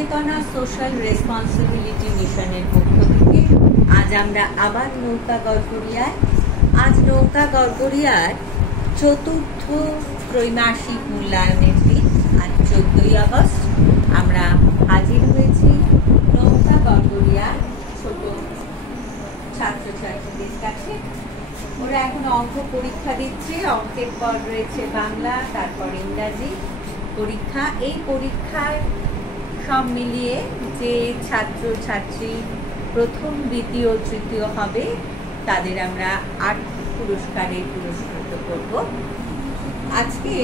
সুচেতনা social responsibility মিশনের পক্ষ থেকে আজ আমরা আবার নৌকা গড়গড়িয়ায়। আজ নৌকা গড়গড়িয়ার চতুর্থ ত্রৈমাসিক মূল্যায়নের দিন। আজ 14ই আগস্ট আমরা হাজির হয়েছি নৌকা গড়গড়িয়ার ছোট ছাত্রছাত্রীদের কাছে। ওরা এখন অঙ্ক পরীক্ষা দিচ্ছে। অঙ্কের পর রয়েছে বাংলা, তারপর ইংরাজি পরীক্ষা। এই পরীক্ষার সব মিলিয়ে যে ছাত্রছাত্রী প্রথম, দ্বিতীয়, তৃতীয় হবে তাদের আমরা 8 পুরস্কারে পুরস্কৃত করব। আজকে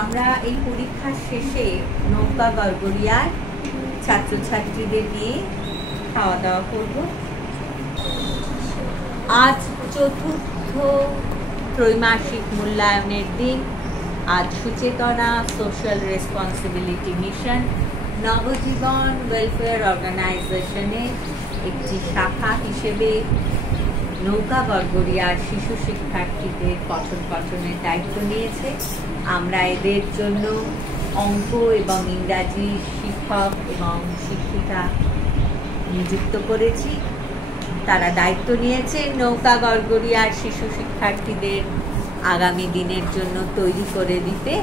আমরা এই পরীক্ষার শেষে নৌকা গড়গড়িয়ার ছাত্রছাত্রীদের নিয়ে খাওয়া দাওয়া করব। আজ চতুর্থ ত্রৈমাসিক মূল্যায়নের দিন। আজ সুচেতনা সোশ্যাল রেসপন্সিবিলিটি মিশন নবজীবন ওয়েলফেয়ার অর্গানাইজেশনের একটি শাখা হিসেবে নৌকা গড়গড়িয়ার শিশু শিক্ষার্থীদের পঠন পাঠনের দায়িত্ব নিয়েছে। আমরা এদের জন্য অঙ্ক এবং ইংরাজি শিক্ষক এবং শিক্ষিকা নিযুক্ত করেছি। তারা দায়িত্ব নিয়েছে নৌকা গড়গড়িয়ার শিশু শিক্ষার্থীদের আগামী দিনের জন্য তৈরি করে দিতে।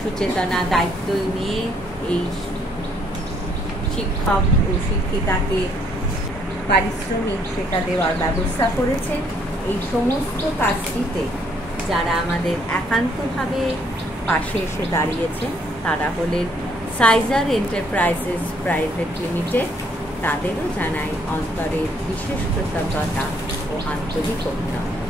সুচেতনা দায়িত্ব নিয়ে এই শিক্ষক ও শিক্ষিকাকে পারিশ্রমিক সেটা দেওয়ার ব্যবস্থা করেছেন। এই সমস্ত কাজটিতে যারা আমাদের একান্তভাবে পাশে এসে দাঁড়িয়েছেন তারা হলেন সাইজার এন্টারপ্রাইজেস প্রাইভেট লিমিটেড। তাদেরও জানাই অন্তরের বিশেষ কৃতজ্ঞতা ও আন্তরিক অভিনন্দন।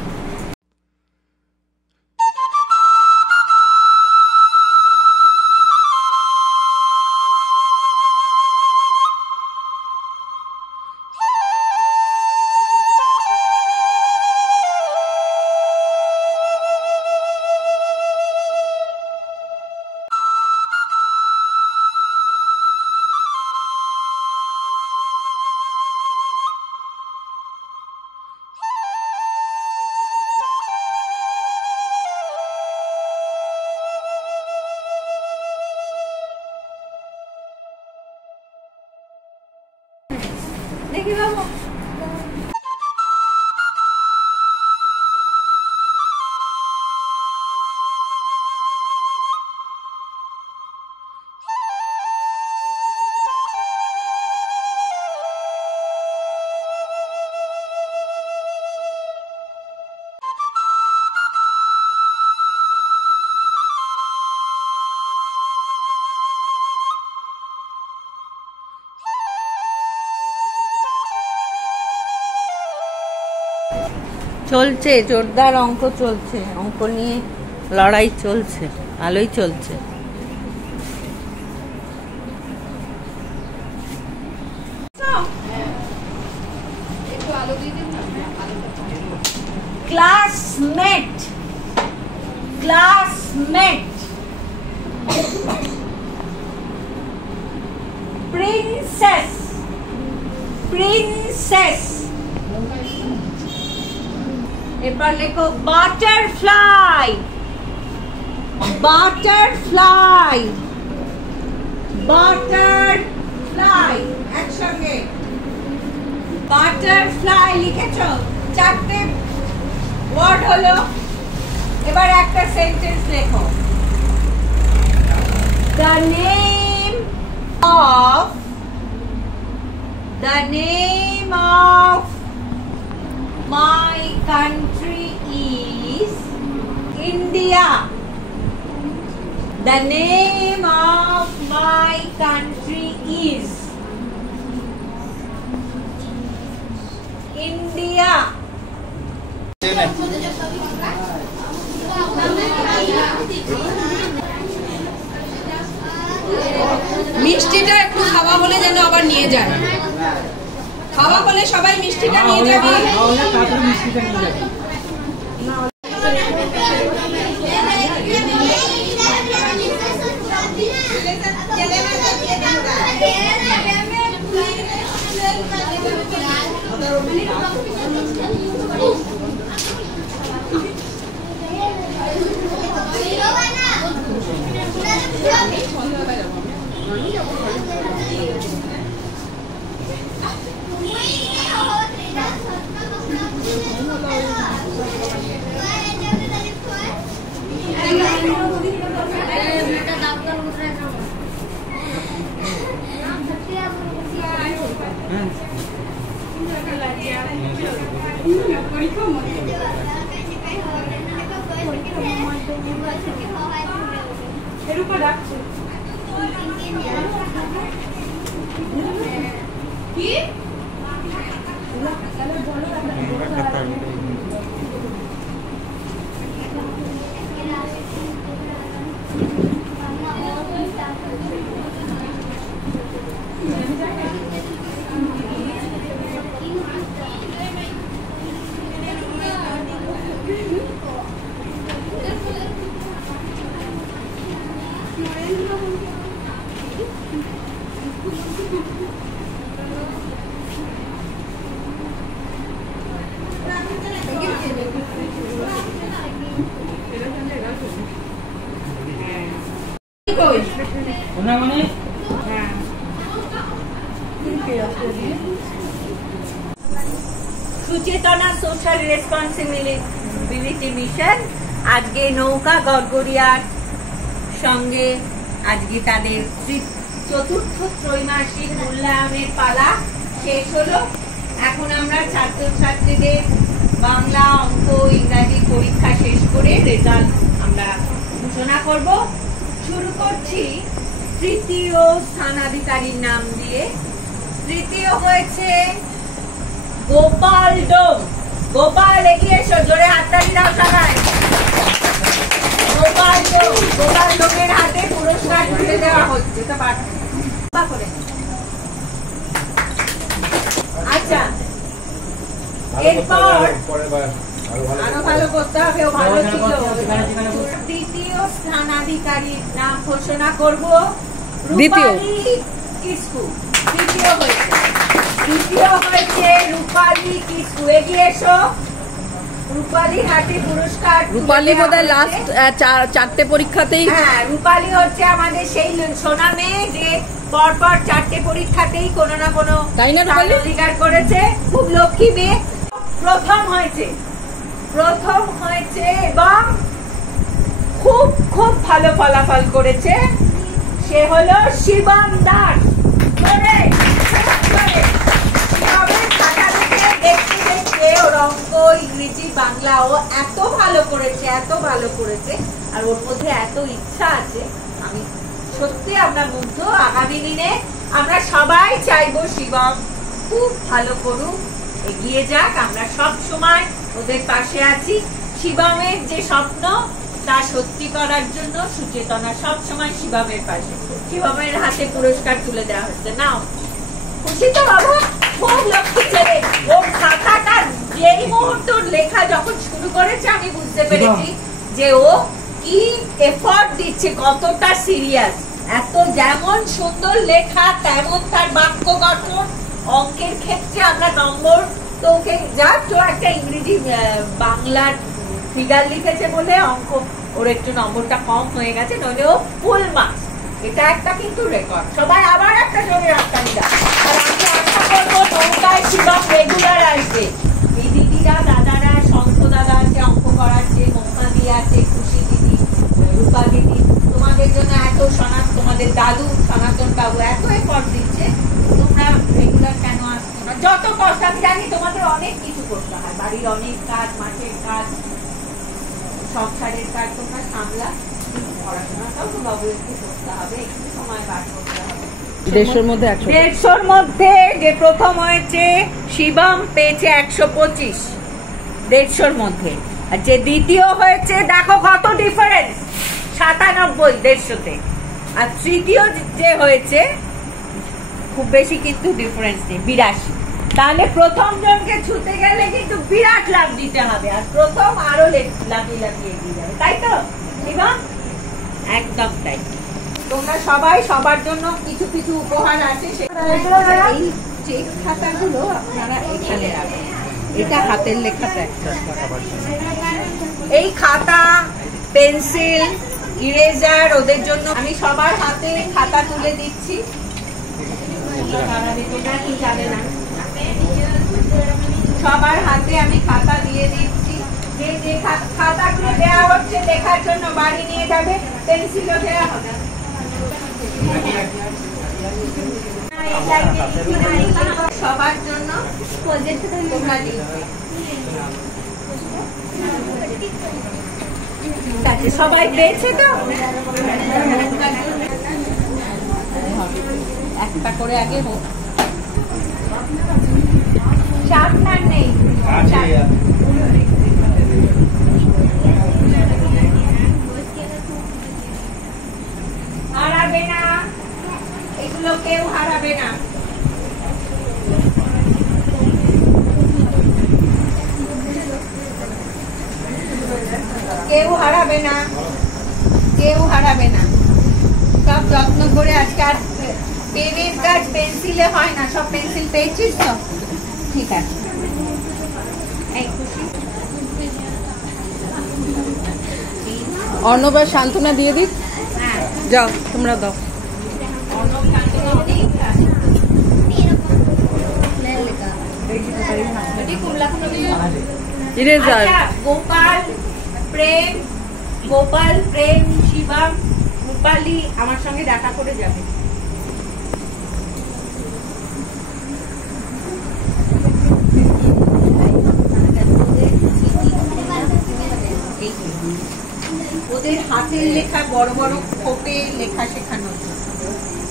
দেখি বাবু, চলছে জোরদার অঙ্ক চলছে, অঙ্ক নিয়ে লড়াই চলছে, ভালোই চলছে। Classmate, classmate, princess, princess. এরপর লেখো বাটারফ্লাই, বাটারফ্লাই, বাটারফ্লাই। একসঙ্গে বাটারফ্লাই লিখেছ, 4টে ওয়ার্ড হলো। এবার একটা সেন্টেন্স লেখো। The name of my country is India. The name of my country is India. মিষ্টিটা একটু খাওয়া হলে যেন আবার নিয়ে যায়। খাওয়া হলে সবাই মিষ্টিটা নিয়ে যাবে। সুচেতনা সোশ্যাল রেসপন্সিবিলিটি মিশন আজকে নৌকা গড়গড়িয়ার সঙ্গে আজকে তাদের চতুর্থ ত্রৈমাসিক মূল্যায়নের পালা শেষ হলো। এখন আমরা ছাত্রছাত্রীদের বাংলা, অঙ্ক, ইংরাজি পরীক্ষা শেষ করে রেজাল্ট আমরা ঘোষণা করব। শুরু করছি তৃতীয় স্থানাধিকারীর নাম দিয়ে। তৃতীয় হয়েছে গোপাল ডোম। গোপাল এগিয়ে এসো, জোরে হাততালি দাও সবাই। গোপাল ডোম, গোপাল ডোমের হাতে পুরস্কার তুলে দেওয়া হচ্ছে। আচ্ছা, এরপর আরো ভালো করতে হবে, ও ভালো ছিল। দ্বিতীয় স্থানাধিকারীর নাম ঘোষণা করবো রূপালী কিসকু। দ্বিতীয় হয়েছে রূপালী কিসকু। এগিয়ে এসো, রূপালীর হাতে পুরস্কার। রূপালী বোধহয় লাস্ট চারটে পরীক্ষাতেই। হ্যাঁ, রূপালী হচ্ছে আমাদের সেই সোনা মেয়ে যে পরপর চারটে পরীক্ষাতেই কোনো না কোনো অধিকার করেছে। খুব লক্ষ্মী মেয়ে। প্রথম হয়েছে এবং খুব খুব ভালো ফলাফল করেছে, সে হলো শিবম দাস। ওর অঙ্ক, ইংরেজি, বাংলা ও এত ভালো করেছে, আর ওর মধ্যে এত ইচ্ছা আছে, আমি সত্যি আমরা মুগ্ধ। আগামী দিনে আমরা সবাই চাইবো শিবম খুব ভালো করুক, এগিয়ে যাক। আমরা সব সময় ওদের পাশে আছি। শিবমের যে স্বপ্ন তা সত্যি করার জন্য সুচেতনা সব সময় শিবমের পাশে। শিবমের হাতে পুরস্কার তুলে দেওয়া হচ্ছে। নাও, খুশি তো বাবা? খুব লক্ষ্মী ছেলে। ওর খাতাটা যেই মুহূর্ত লেখা যখন শুরু করেছে আমি বুঝতে পেরেছি যে ও কি এফর্ট দিচ্ছে, কতটা সিরিয়াস। এত যেমন সুন্দর লেখা তেমন তার বাক্য গঠন। অঙ্কের ক্ষেত্রে আমরা নম্বর তো ওকে জাস্ট ও একটা ইংরেজি বাংলার ফিগার লিখেছে বলে অঙ্ক ওর একটু নম্বরটা কম হয়ে গেছে, নইলে ও ফুল মার্কস। এটা একটা কিন্তু রেকর্ড। সবাই আবার একটা জোরে হাততালি দাও। আর আমি আশা করবো নৌকায় শিবম রেগুলার আসবে। এই দিদিরা, দাদারা, শঙ্খ দাদা আছে অঙ্ক করাচ্ছে, মৌমা দি আছে, খুশি দিদি, রূপা দিদি, তোমাদের জন্য এত তোমাদের দাদু সনাতন বাবু এত এফর্ট দিচ্ছে। তোমরা রেগুলার কেন আসছো না? যত কষ্ট আমি জানি তোমাদের অনেক কিছু করতে হয়, বাড়ির অনেক কাজ, মাঠের কাজ, সংসারের কাজ তোমরা সামলা, কিন্তু পড়াশোনাটাও তো বাবু একটু করতে হবে, একটু সময় বার করতে হবে। 150-র মধ্যে যে প্রথম হয়েছে শিবম পেয়েছে 125, 150-র মধ্যে। আর যে দ্বিতীয় হয়েছে দেখো কত ডিফারেন্স, 97 150-তে। আর তৃতীয় যে হয়েছে খুব বেশি কিন্তু ডিফারেন্স নেই, 82। তাহলে প্রথম জনকে ছুতে গেলে কিন্তু বিরাট লাভ দিতে হবে, আর প্রথম আরো লাফিয়ে এগিয়ে যাবে, তাই তো শিবম? একদম তাই। তোমরা সবাই সবার জন্য কিছু কিছু উপহার আছে। এই চেক খাতাগুলো আপনারা এখানে রাখবেন, এটা হাতের লেখাটা। এই খাতা, পেন্সিল, ইরেজার ওদের জন্য আমি সবার হাতে খাতা তুলে দিচ্ছি। সবার হাতে আমি খাতা দিয়ে দিচ্ছি। যে যে খাতাগুলো দেওয়া হচ্ছে দেখার জন্য বাড়ি নিয়ে যাবে, পেন্সিলও দেওয়া হবে। সবার জন্য তোমরা দিচ্ছি। ঠিক আছে, সবাই পেয়েছে তো? একটা করে আগে হোক। শার্পনার নেই। হারাবে না, এগুলো কেউ হারাবে না। কেউ হারাবে না, কেউ হারাবে না। সব যত্ন করে আজকে। আর পেনের কাজ পেন্সিলে হয় না, সব পেন্সিল পেয়েছিস তো? ঠিক আছে। এই খুশি। অর্ণব আর সান্ত্বনা দিয়ে দিক। হ্যাঁ, যাও তোমরা দাও। অর্ণব শান্তনা দিক। ইরেজার। আচ্ছা, গোপাল প্রেম শিবম রূপালী আমার সঙ্গে দেখা করে যাবে। ওদের হাতের লেখা বড় বড় খোপে লেখা শেখানোর জন্য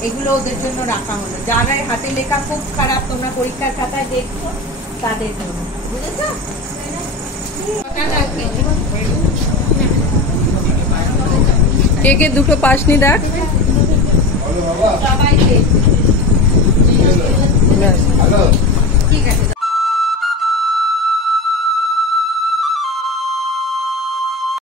এগুলো ওদের জন্য রাখা হলো। যারা হাতের লেখা খুব খারাপ, তোমরা পরীক্ষার খাতায় দেখছো, তাদের জন্য। বুঝেছো? কে কে দুটো পাসনি দেখ। সবাই পেয়েছে।